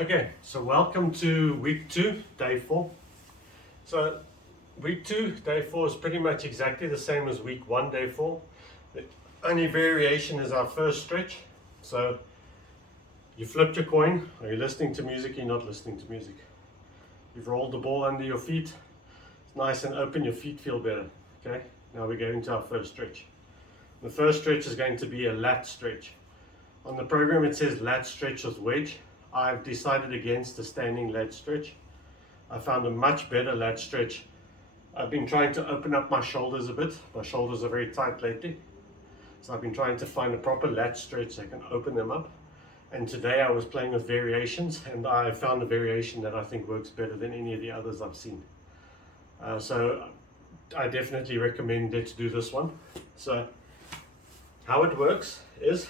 Okay, so welcome to week 2, day 4. So week 2, day 4 is pretty much exactly the same as week 1, day 4. The only variation is our first stretch. So you flipped your coin. Are you listening to music? You're not listening to music. You've rolled the ball under your feet. It's nice and open. Your feet feel better. Okay, now we're going to our first stretch. The first stretch is going to be a lat stretch. On the program it says lat stretch with wedge. I've decided against the standing lat stretch. I found a much better lat stretch. I've been trying to open up my shoulders a bit. My shoulders are very tight lately. So I've been trying to find a proper lat stretch that can open them up. And today I was playing with variations and I found a variation that I think works better than any of the others I've seen. So I definitely recommend that to do this one. So how it works is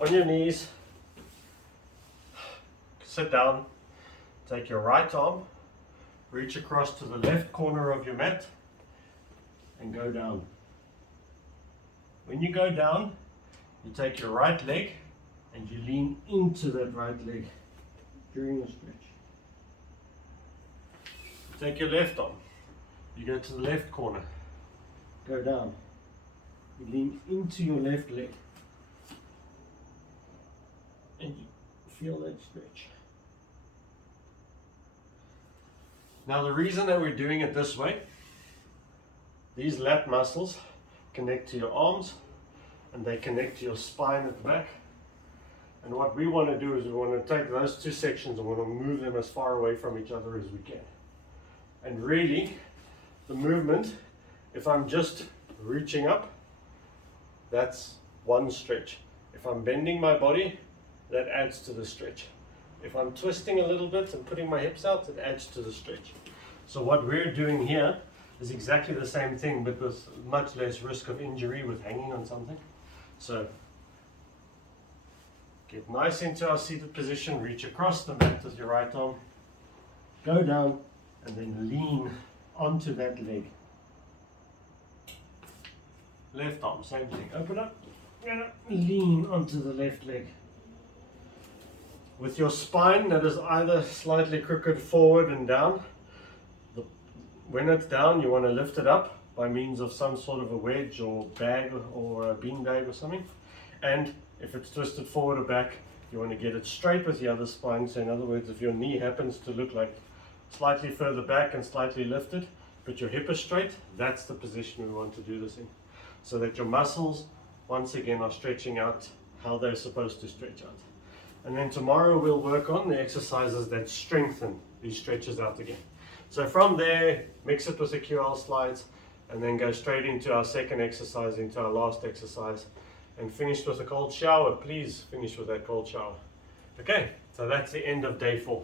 on your knees, sit down, take your right arm, reach across to the left corner of your mat and go down. When you go down, you take your right leg and you lean into that right leg during the stretch. Take your left arm, you go to the left corner, go down. You lean into your left leg and you feel that stretch. Now the reason that we're doing it this way, these lat muscles connect to your arms and they connect to your spine at the back. And what we want to do is we want to take those two sections and we want to move them as far away from each other as we can. And really, the movement, if I'm just reaching up, that's one stretch. If I'm bending my body, that adds to the stretch. If I'm twisting a little bit and putting my hips out, it adds to the stretch. So what we're doing here is exactly the same thing, but with much less risk of injury with hanging on something. So get nice into our seated position, reach across the mat with your right arm, go down, and then lean onto that leg. Left arm, same thing. Open up, lean onto the left leg. With your spine that is either slightly crooked forward and down, when it's down you want to lift it up by means of some sort of a wedge or bag or a bean bag or something. And if it's twisted forward or back, you want to get it straight with the other spine. So in other words, if your knee happens to look like slightly further back and slightly lifted, but your hip is straight, that's the position we want to do this in. So that your muscles, once again, are stretching out how they're supposed to stretch out. And then tomorrow we'll work on the exercises that strengthen these stretches out again. So from there, mix it with the QL slides and then go straight into our second exercise, into our last exercise, and finish with a cold shower. Please finish with that cold shower. Okay, so that's the end of day 4.